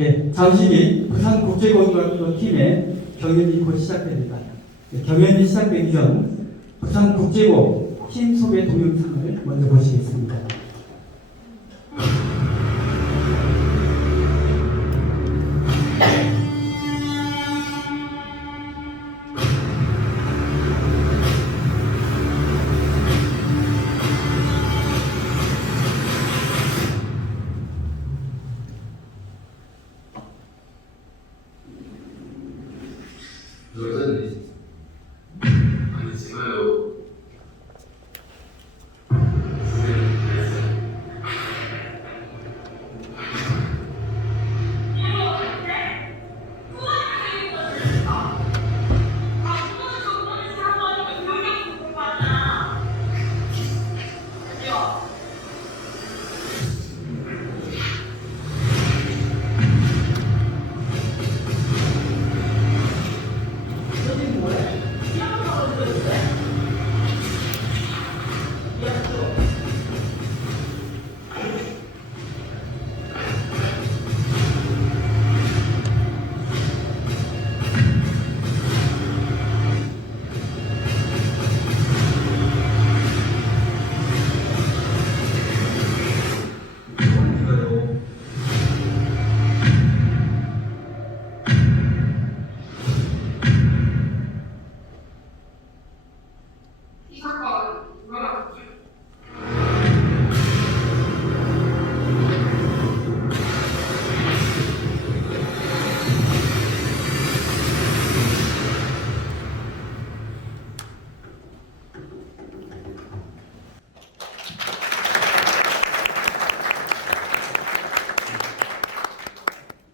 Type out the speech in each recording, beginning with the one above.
예, 잠시 뒤 부산국제고등학교 팀의 경연이 곧 시작됩니다. 예, 경연이 시작되기 전 부산국제고 팀 소개 동영상을 먼저 보시겠습니다. 여자는 아니 제가요.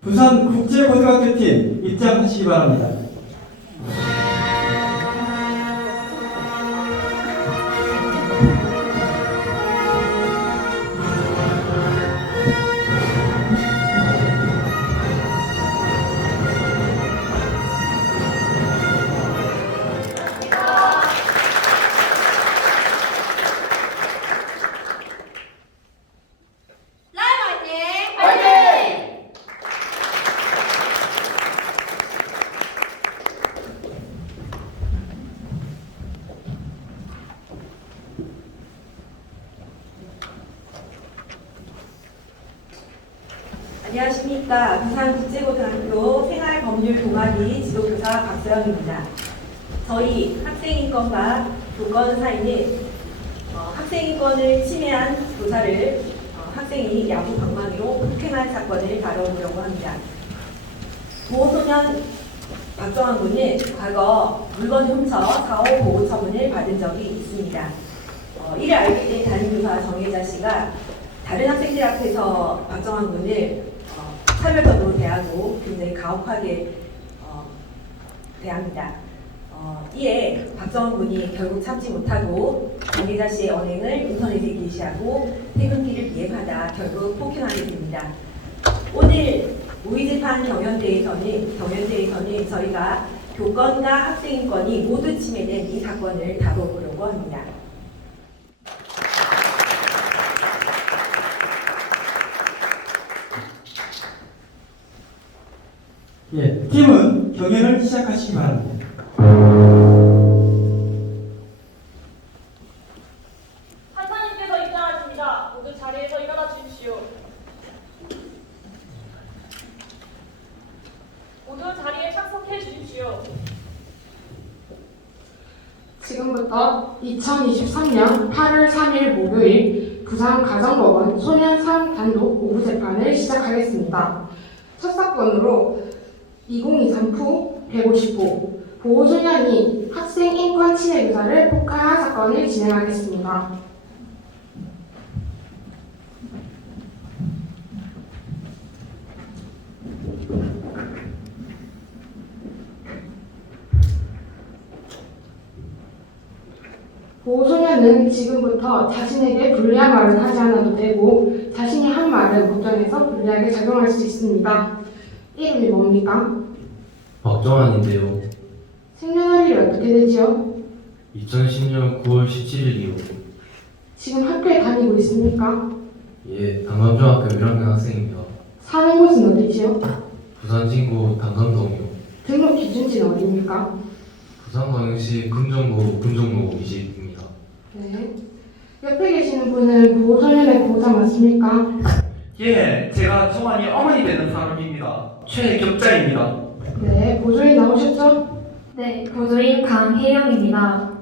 부산국제고등학교팀 입장하시기 바랍니다. 안녕하십니까. 부산국제고등학교 생활법률 동아리 지도교사 박서영입니다. 저희 학생인권과 교권 사이 및 학생인권을 침해한 교사를 학생이 야구 방망이로 폭행한 사건을 다뤄보려고 합니다. 보호소년 박정환 군은 과거 물건 훔쳐 사후 보호 처분을 받은 적이 있습니다. 이를 알게 된 담임교사 정혜자 씨가 다른 학생들 앞에서 박정환 군을 차별적으로 대하고 굉장히 가혹하게 대합니다. 이에 박정환 군이 결국 참지 못하고 정혜자 씨의 언행을 인터넷에 게시하고 퇴근길을 비행하다 결국 폭행하게 됩니다. 오늘 우이집한 경연대에서는 저희가 교권과 학생인권이 모두 침해된 이 사건을 다뤄보려고 합니다. 예, 팀은 경연을 시작하시기 바랍니다. 판사님께서 입장하십니다. 모두 자리에서 일어나 주십시오. 모두 자리에 착석해 주십시오. 지금부터 2023년 8월 3일 목요일 부산가정법원 소년 3 단독 오후 재판을 시작하겠습니다. 첫 사건으로 2023푸 150호 보호소년이 학생 인권 침해 교사를 폭행한 사건을 진행하겠습니다. 보호소년은 지금부터 자신에게 불리한 말은 하지 않아도 되고 자신이 한 말은 법정에서 불리하게 작용할 수 있습니다. 이름이 뭡니까? 박정환인데요. 생년월일이 어떻게 되지요? 2010년 9월 17일이요. 지금 학교에 다니고 있습니까? 예, 강남중학교 1학년 학생입니다. 사는 곳은 어디지요? 부산 진구 단감동이요. 등록 기준지는 어디입니까? 부산광역시 금정구 금정로 20입니다. 네. 옆에 계시는 분은 보호소년의 보호자 맞습니까? 예, 제가 정환이 어머니 되는 사람입니다. 최격자입니다. 네. 보조인 나오셨죠? 네, 보조인 강혜영입니다.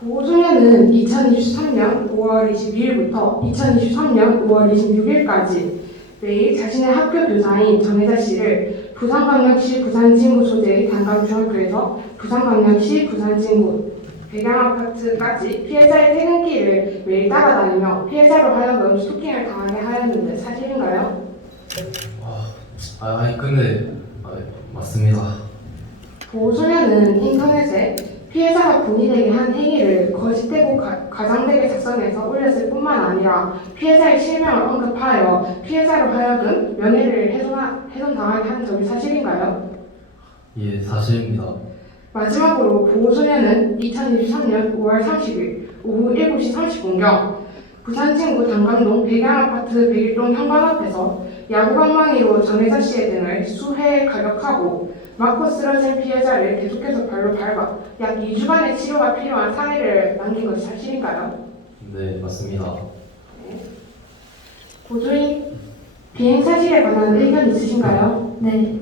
보호소년은 2023년 5월 22일부터 2023년 5월 26일까지 매일 자신의 학교 교사인 정혜자 씨를 부산광역시 부산진구 소재의 단감중학교에서 부산광역시 부산진구 백양아파트까지 피해자의 퇴근길을 매일 따라다니며 피해자로 하여금 스토킹을 당하게 하였는데 사실인가요? 근데 맞습니다. 보호소년은 인터넷에 피해자가 본인에게 한 행위를 거짓되고 가장되게 작성해서 올렸을 뿐만 아니라 피해자의 실명을 언급하여 피해자로 하여금 명예를 훼손당하게 한 점이 사실인가요? 예, 사실입니다. 마지막으로 보호소년은 2023년 5월 30일 오후 7시 30분경 부산진구 단감동 백양아파트 101동 현관 앞에서 야구방망이로 정혜자 씨의 등을 수회 가격하고 맞고 쓰러진 피해자를 계속해서 발로 밟아 약 2주간의 치료가 필요한 사례를 남긴 것이 사실인가요? 네, 맞습니다. 보조인 비행 사실에 관한 의견 있으신가요? 네.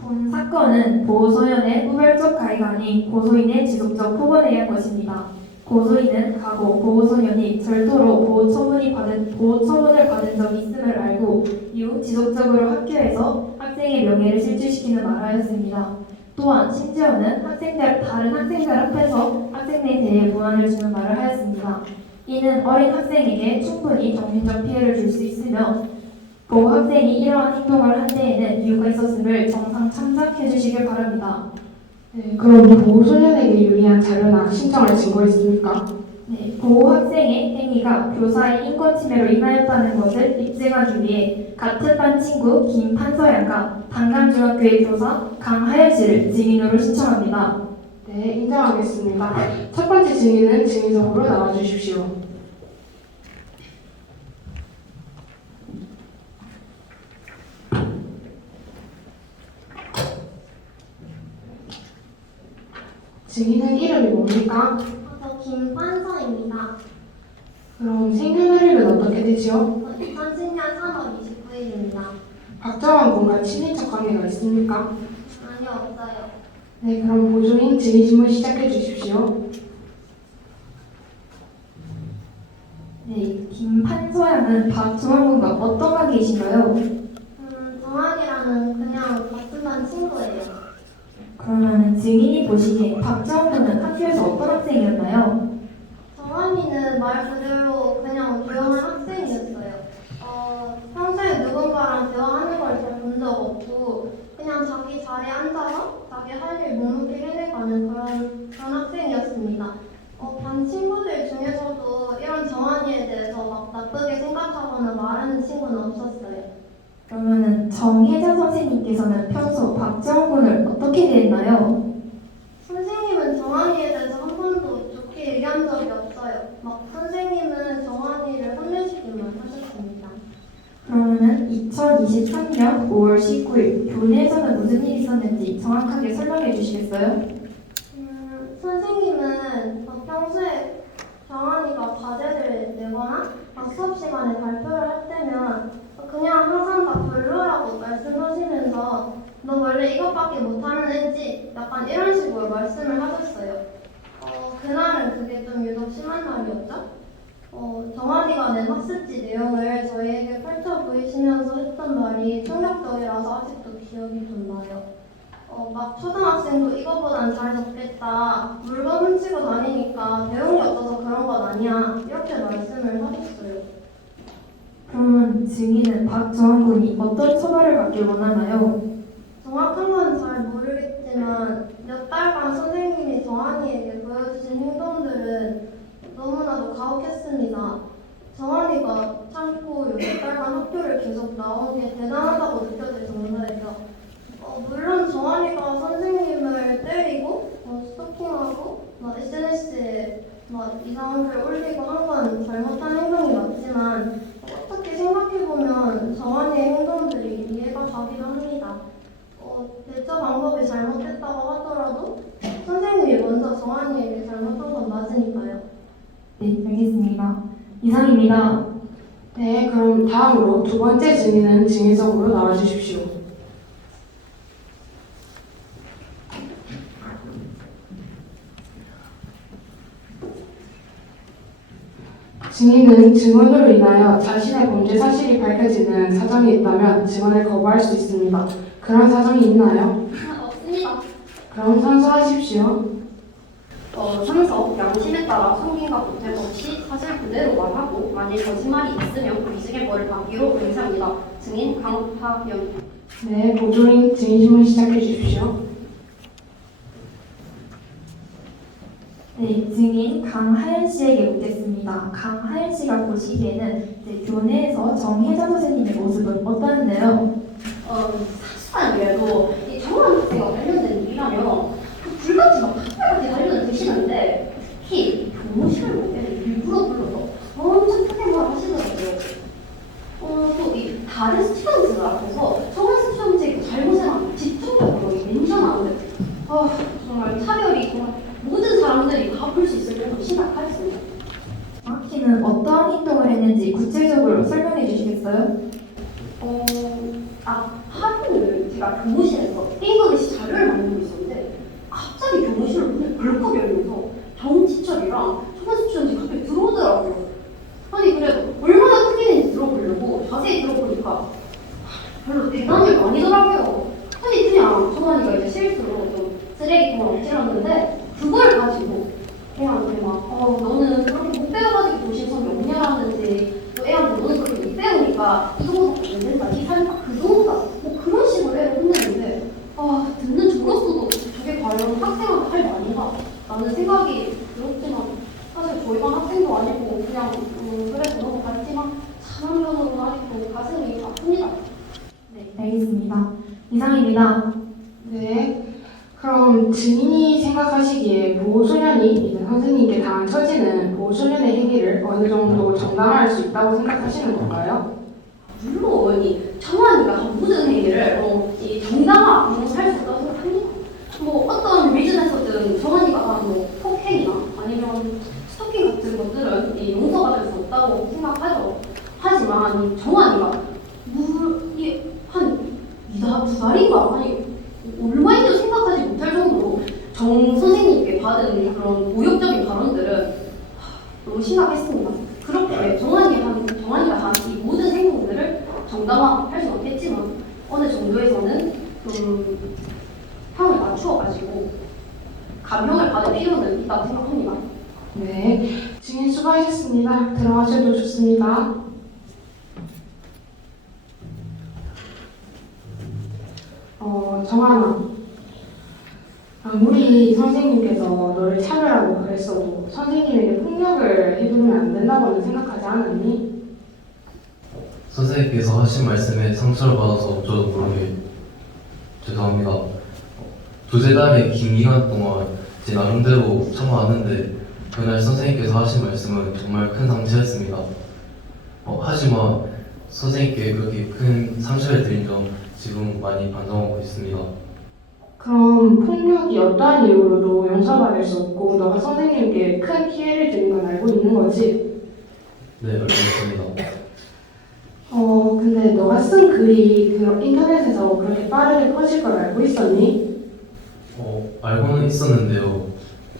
본 사건은 보호소년의 우별적 가해가 아닌 고소인의 지속적 폭언에 의한 것입니다. 고소인은 과거 보호소년이 절도로 보호처분을 받은 적이 있음을 알고 이후 지속적으로 학교에서 학생의 명예를 실추시키는 말하였습니다. 또한 심지어는 다른 학생들 앞에서 학생에 대해 무안을 주는 말을 하였습니다. 이는 어린 학생에게 충분히 정신적 피해를 줄 수 있으며 보호 학생이 이러한 행동을 한 데에는 이유가 있었음을 정상 참작해 주시길 바랍니다. 네, 그럼 보호소년에게 유리한 자료나 신청할 증거 있습니까? 네, 보호 학생의 행위가 교사의 인권 침해로 인하였다는 것을 입증하기 위해 같은 반 친구 김판서양과 단감중학교의 교사 강하연 씨를 증인으로 신청합니다. 네, 인정하겠습니다. 첫 번째 증인은 증인석으로 나와주십시오. 증인은 이름이 뭡니까? 저 김판서입니다. 그럼 생년월일은 어떻게 되지요? 2010년 3월 29일입니다. 박정환 군과 친인척 관계가 있습니까? 아니요, 없어요. 네, 그럼 보조인 증인 질문 시작해 주십시오. 네, 김판서양은 박정환 군과 어떤 관계이신가요? 정환이라는 그냥 같은 반 친구예요. 그러면 증인이 보시기에 박정환 군은 학교에서 어떤 학생이었나요? 정환이는 말 그대로 그냥 조용한 학생이었어요. 평소에 누군가랑 대화하는 걸 잘 본 적 없고 그냥 자기 자리에 앉아서 자기 할 일 묵묵히 해내가는 그런 학생이었습니다. 반 친구들 중에서도 이런 정환이에 대해서 막 나쁘게 생각하거나 말하는 친구는 없었어요. 그러면은 정혜자 선생님께서는 평소 박정환 군을 어떻게 대했나요? 선생님은 정환이에 대해서 한 번도 좋게 얘기한 적이 없어요. 막 선생님은 정환이를 혼내시기만 하셨습니다. 그러면은 2023년 5월 19일 교내에서는 무슨 일이 있었는지 정확하게 설명해 주시겠어요? 선생님은 평소에 정환이가 과제를 내거나 수업 시간에 발표를 할 때면 그냥 항상 다 별로라고 말씀하시면서 너 원래 이것밖에 못하는 애지? 약간 이런 식으로 말씀을 하셨어요. 그날은 그게 좀 유독 심한 날이었죠? 정환이가 낸 학습지 내용을 저희에게 펼쳐 보이시면서 했던 말이 충격적이라서 아직도 기억이 좀 나요. 막 초등학생도 이거보단 잘 적겠다. 물건 훔치고 다니니까 배운 게 없어서 그런 건 아니야. 이렇게 말씀을 하셨어요. 그러면 증인은 박정환 군이 어떤 처벌을 받길 원하나요? 정확한 건 잘 모르겠지만 몇 달간 선생님이 정환이에게 보여주신 행동들은 너무나도 가혹했습니다. 정환이가 참고 몇 달간 학교를 계속 나온 게 대단하다고 느껴질 정도예요. 물론 정환이가 선생님을 때리고 스토킹하고 SNS에 뭐 이상한 글 올리고 한 건 잘못한 행동이 맞지만 어떻게 생각해보면 정한이의 행동들이 이해가 가기도 합니다. 대처 방법이 잘못됐다고 하더라도 선생님이 먼저 정한이에게 잘못한 건 맞으니까요. 네, 알겠습니다. 이상입니다. 네, 그럼 다음으로 두 번째 증인은 증인석으로 나와주십시오. 증인은 증언으로 인하여 자신의 범죄 사실이 밝혀지는 사정이 있다면 증언을 거부할 수 있습니다. 그런 사정이 있나요? 없습니다. 그럼 선서하십시오. 상석 양심에 따라 숨김과 보태 없이 사실 그대로 말하고 만일 거짓말이 있으면 위증의 벌을 받기로 의사입니다. 증인 강타현. 네, 보조인 증인신문 시작해 주십시오. 네, 증인 강하연 씨에게 묻겠습니다. 강하연 씨가 보시기에는 교내에서 정혜자 선생님의 모습은 어떠한데요? 사실은 그래도 이 정원 학생과 관련된 일이라면 불같이 막 하늘같이 달려는 드시는데 특히 교무실을 볼 때는 일부러 불러서 엄청 크게 말하시더라고요. 또 이 다른 스튜던트들 앞에서 정원 스튜던트의 잘못에만 집중적으로 멘션하는데 정말 차별이 정말 모든 사람들이 다 볼 수 있을 정도로 심각하겠습니다. 정확히는 어떠한 행동을 했는지 구체적으로 설명해 주시겠어요? 하루는 제가 교무실에서 잉글리시 자료를 만들고 있었는데 갑자기 교무실을 문을 벌컥 열면서 정지철이랑 초반 스튜던트가 갑자기 들어오더라고요. 아니 그래도 얼마나 크게 된지 들어보려고 자세히 들어보니까 별로 대단한 일도 아니더라고요. 아니 그냥 정환이가 이제 실수로 좀 쓰레기통을 엎질렀는데 그걸 가지고 애한테 막 너는 그렇게 못 배워가지고 조심성이 없냐라는지 또 애한테 너는 그렇게 못 배우니까 이 정도밖에 안 된다 이 삶과 그 정도다 뭐 그런 식으로 애를 혼내는데 듣는 저로서도 저게 과연 학생한테 할 말인가 라는 생각이 들었지만 사실 저희 반 학생도 아니고 그냥 그래서 넘어갔지만 참 한편으로는 아직도 가슴이 아픕니다. 네, 알겠습니다. 이상입니다. 네. 그럼 증인이 생각하시기에 보호소년이 이제 선생님께 당한 처지는 보호소년의 행위를 어느 정도 정당화할 수 있다고 생각하시는 건가요? 물론 이 정환이가 한 모든 행위를 이 정당화할 수 있다고 생각합니다. 뭐 어떤 리즌에서든 정환이가 한 뭐 폭행이나 아니면 스토킹 같은 것들은 이 용서받을 수 없다고 생각하죠. 하지만 이 정환이가 한 2달인가 아니 얼마인지도 생각하지 못할 정도로 정 선생님께 받은 그런 모욕적인 발언들은 너무 심각했습니다. 그렇게 정환이가 한 이 모든 행동들을 정당화할 수는 없겠지만 어느 정도에서는 좀 형을 낮추어가지고 감형을 받을 필요는 있다고 생각합니다. 네. 증인 수고하셨습니다. 들어가셔도 좋습니다. 정한아. 아무리 선생님께서 너를 차별하고 그랬어도 선생님에게 폭력을 해두면 안 된다고는 생각하지 않았니? 선생님께서 하신 말씀에 상처를 받아서 저도 모르게 죄송합니다. 두세 달의 긴 기간 동안 제 나름대로 참아왔는데 그날 선생님께서 하신 말씀은 정말 큰 상처였습니다. 하지만 선생님께 그렇게 큰 상처를 드린 점 지금 많이 반성하고 있습니다. 그럼 폭력이 어떠한 이유로도 용서받을 수 없고 너가 선생님께 큰 피해를 드린 건 알고 있는 거지? 네, 알고 있습니다. 근데 너가 쓴 글이 그 인터넷에서 그렇게 빠르게 퍼질 걸 알고 있었니? 알고는 있었는데요.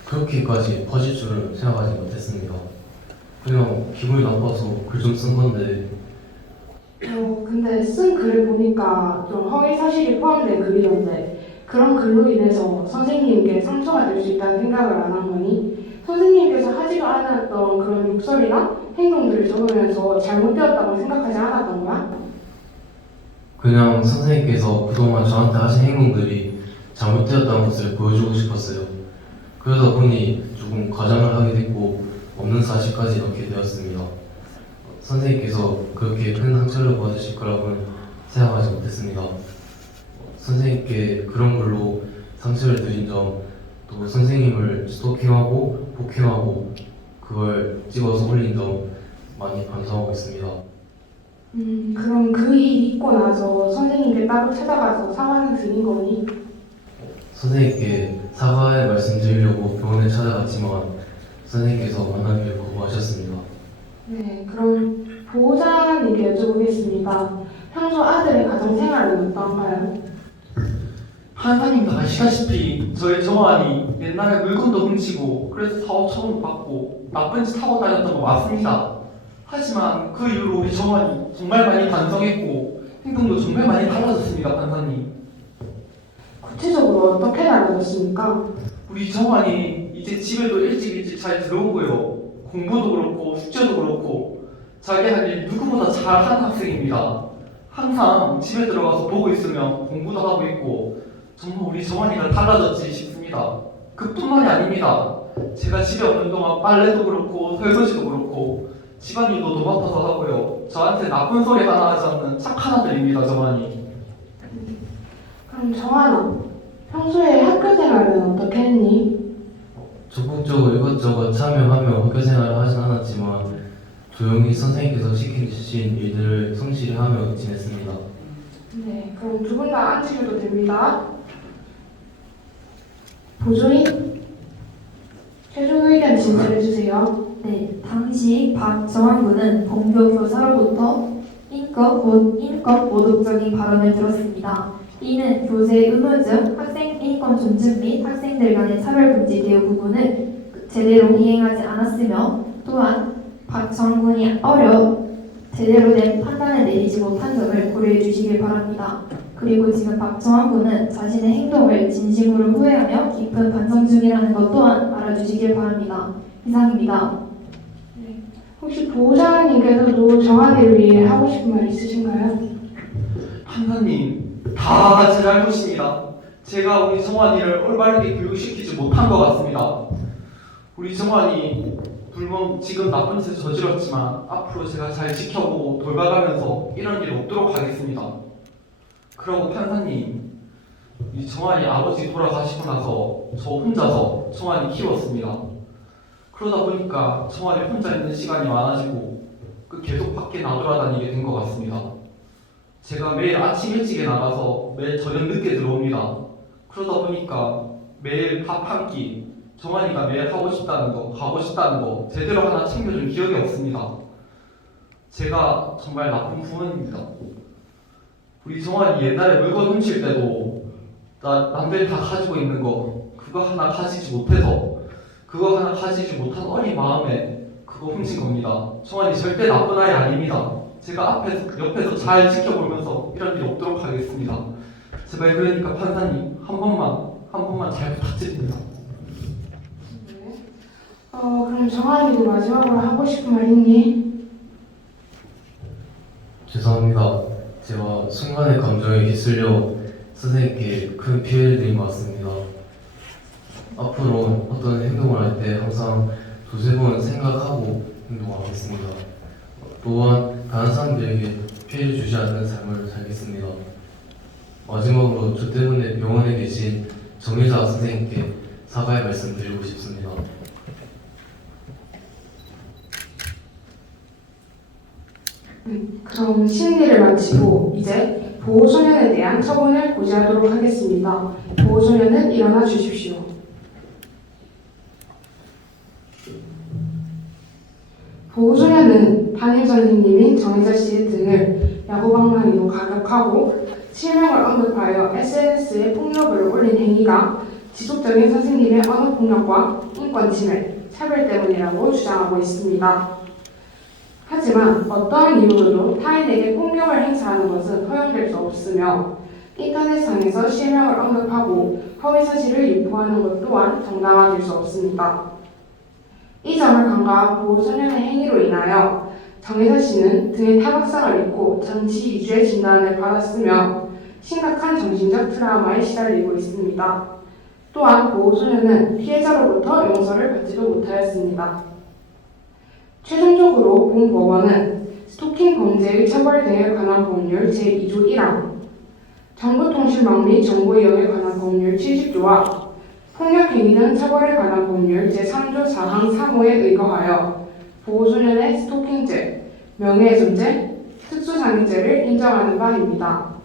그렇게까지 퍼질 줄은 생각하지 못했습니다. 그냥 기분이 나빠서 글 좀 쓴 건데 근데 쓴 글을 보니까 좀 허위 사실이 포함된 글이던데 그런 글로 인해서 선생님께 상처가 될 수 있다는 생각을 안 한 거니? 선생님께서 하지도 않았던 그런 욕설이나 행동들을 적으면서 잘못되었다고 생각하지 않았던 거야? 그냥 선생님께서 그동안 저한테 하신 행동들이 잘못되었다는 것을 보여주고 싶었어요. 그러다 보니 조금 과장을 하게 됐고 없는 사실까지 넣게 되었습니다. 선생님께서 그렇게 큰 상처를 받으실 거라고는 생각하지 못했습니다. 선생님께 그런 걸로 상처를 드린 점, 또 선생님을 스토킹하고 폭행하고 그걸 찍어서 올린 점 많이 반성하고 있습니다. 그럼 그 일 있고 나서 선생님께 따로 찾아가서 사과는 드린 거니? 선생님께 사과의 말씀드리려고 병원에 찾아갔지만 선생님께서 만나기를 거부하셨습니다. 네, 그럼 보호자님께 여쭤보겠습니다. 평소 아들의 가정 생활은 어떤가요? 판사님도 아시다시피 저희 정환이 옛날에 물건도 훔치고 그래서 사업 처분 받고 나쁜 짓 하고 다녔던 거 맞습니다. 하지만 그 이후로 우리 정환이 정말 많이 반성했고 행동도 정말 많이 달라졌습니다, 판사님. 구체적으로 어떻게 달라졌습니까? 우리 정환이 이제 집에도 일찍 잘 들어오고요. 공부도 그렇고 숙제도 그렇고 자기 할 일 누구보다 잘하는 학생입니다. 항상 집에 들어가서 보고 있으면 공부도 하고 있고 정말 우리 정환이가 달라졌지 싶습니다. 그뿐만이 아닙니다. 제가 집에 없는 동안 빨래도 그렇고 설거지도 그렇고 집안일도 도맡아서 하고요. 저한테 나쁜 소리 하나 하지 않는 착한 아들입니다, 정환이. 그럼 정한아, 평소에 학교 생활은 어떻게 했니? 적극적으로 이것저것 참여하며 학교 생활을 하진 않았지만 조용히 선생님께서 시키신 일들을 성실히 하며 지냈습니다. 네, 그럼 두 분 다 앉으셔도 됩니다. 보조인, 최종 의견 진술해주세요. 네, 당시 박정환 군은 본교 교사로부터 인권 모독적인 발언을 들었습니다. 이는 교세 의무 중 학생 인권 존중 및 학생들 간의 차별 금지 대우 부분을 제대로 이행하지 않았으며 또한 박정환 군이 제대로 된 판단을 내리지 못한 점을 고려해 주시길 바랍니다. 그리고 지금 박정환 군은 자신의 행동을 진심으로 후회하며 깊은 반성 중이라는 것 또한 알아주시길 바랍니다. 이상입니다. 혹시 보호자님께서도 정한이를 위해 하고 싶은 말 있으신가요? 판사님, 다 제 잘못입니다. 제가 우리 정환이를 올바르게 교육시키지 못한 것 같습니다. 우리 정환이 물론 지금 나쁜 짓을 저질렀지만 앞으로 제가 잘 지켜보고 돌봐가면서 이런 일 없도록 하겠습니다. 그리고 판사님, 이 정환이 아버지 돌아가시고 나서 저 혼자서 정환이 키웠습니다. 그러다 보니까 정환이 혼자 있는 시간이 많아지고 계속 밖에 나돌아다니게 된 것 같습니다. 제가 매일 아침 일찍에 나가서 매일 저녁 늦게 들어옵니다. 그러다 보니까 매일 밥 한 끼, 정환이가 매일 하고 싶다는 거, 가고 싶다는 거 제대로 하나 챙겨준 기억이 없습니다. 제가 정말 나쁜 부모입니다. 우리 정환이 옛날에 물건 훔칠 때도 남들 다 가지고 있는 거 그거 하나 가지지 못해서 그거 하나 가지지 못한 어린 마음에 그거 훔친 겁니다. 정환이 절대 나쁜 아이 아닙니다. 제가 옆에서 잘 지켜보면서 이런 일 없도록 하겠습니다. 제발 그러니까 판사님 한 번만 잘 부탁드립니다. 그럼 정한이도 마지막으로 하고 싶은 말 있니? 죄송합니다. 제가 순간의 감정에 휩쓸려 선생님께 큰 피해를 드린 것 같습니다. 앞으로 어떤 행동을 할 때 항상 두세 번 생각하고 행동하겠습니다. 또한 다른 사람들에게 피해를 주지 않는 삶을 살겠습니다. 마지막으로 저 때문에 병원에 계신 정의자 선생님께 사과의 말씀 드리고 싶습니다. 그럼 심리를 마치고 이제 보호소년에 대한 처분을 고지하도록 하겠습니다. 보호소년은 일어나 주십시오. 보호소년은 담임선생님인 정혜자 씨의 등을 야구방망이로 가격하고 실명을 언급하여 SNS에 폭력을 올린 행위가 지속적인 선생님의 언어폭력과 인권침해, 차별 때문이라고 주장하고 있습니다. 하지만 어떠한 이유로도 타인에게 폭력을 행사하는 것은 허용될 수 없으며 인터넷상에서 실명을 언급하고 허위사실을 유포하는 것 또한 정당화될 수 없습니다. 이 점을 간과한 보호소년의 행위로 인하여 정혜자 씨는 등에 타박상을 입고 장치 2주의 진단을 받았으며 심각한 정신적 트라우마에 시달리고 있습니다. 또한 보호소년은 피해자로부터 용서를 받지도 못하였습니다. 최종적으로 본 법원은 스토킹 범죄의 처벌 등에 관한 법률 제2조 1항, 정보통신망 및 정보이용에 관한 법률 70조와 폭력행위 등 처벌에 관한 법률 제3조 사항 3호에 의거하여 보호소년의 스토킹죄, 명예훼손죄, 특수장애죄를 인정하는 바입니다.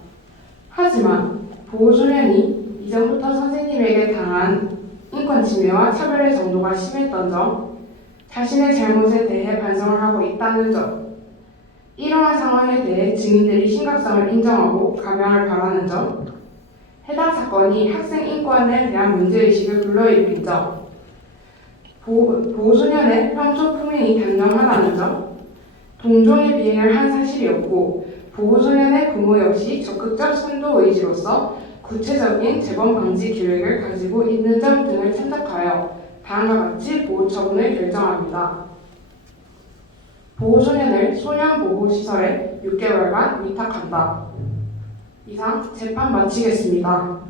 하지만 보호소년이 이전부터 선생님에게 당한 인권침해와 차별의 정도가 심했던 점, 자신의 잘못에 대해 반성을 하고 있다는 점, 이러한 상황에 대해 증인들이 심각성을 인정하고 감형을 바라는 점, 해당 사건이 학생 인권에 대한 문제의식을 불러일으킨 점, 보호소년의 평소 품행이 단정하다는 점, 동종의 비행을 한 사실이 없고 보호소년의 부모 역시 적극적 선도 의지로서 구체적인 재범 방지 계획을 가지고 있는 점 등을 참작하여 다음과 같이 보호 처분을 결정합니다. 보호소년을 소년보호시설에 6개월간 위탁한다. 이상 재판 마치겠습니다.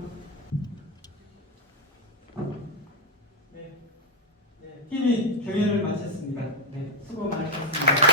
팀이 경연을 마쳤습니다. 네, 수고 많으셨습니다.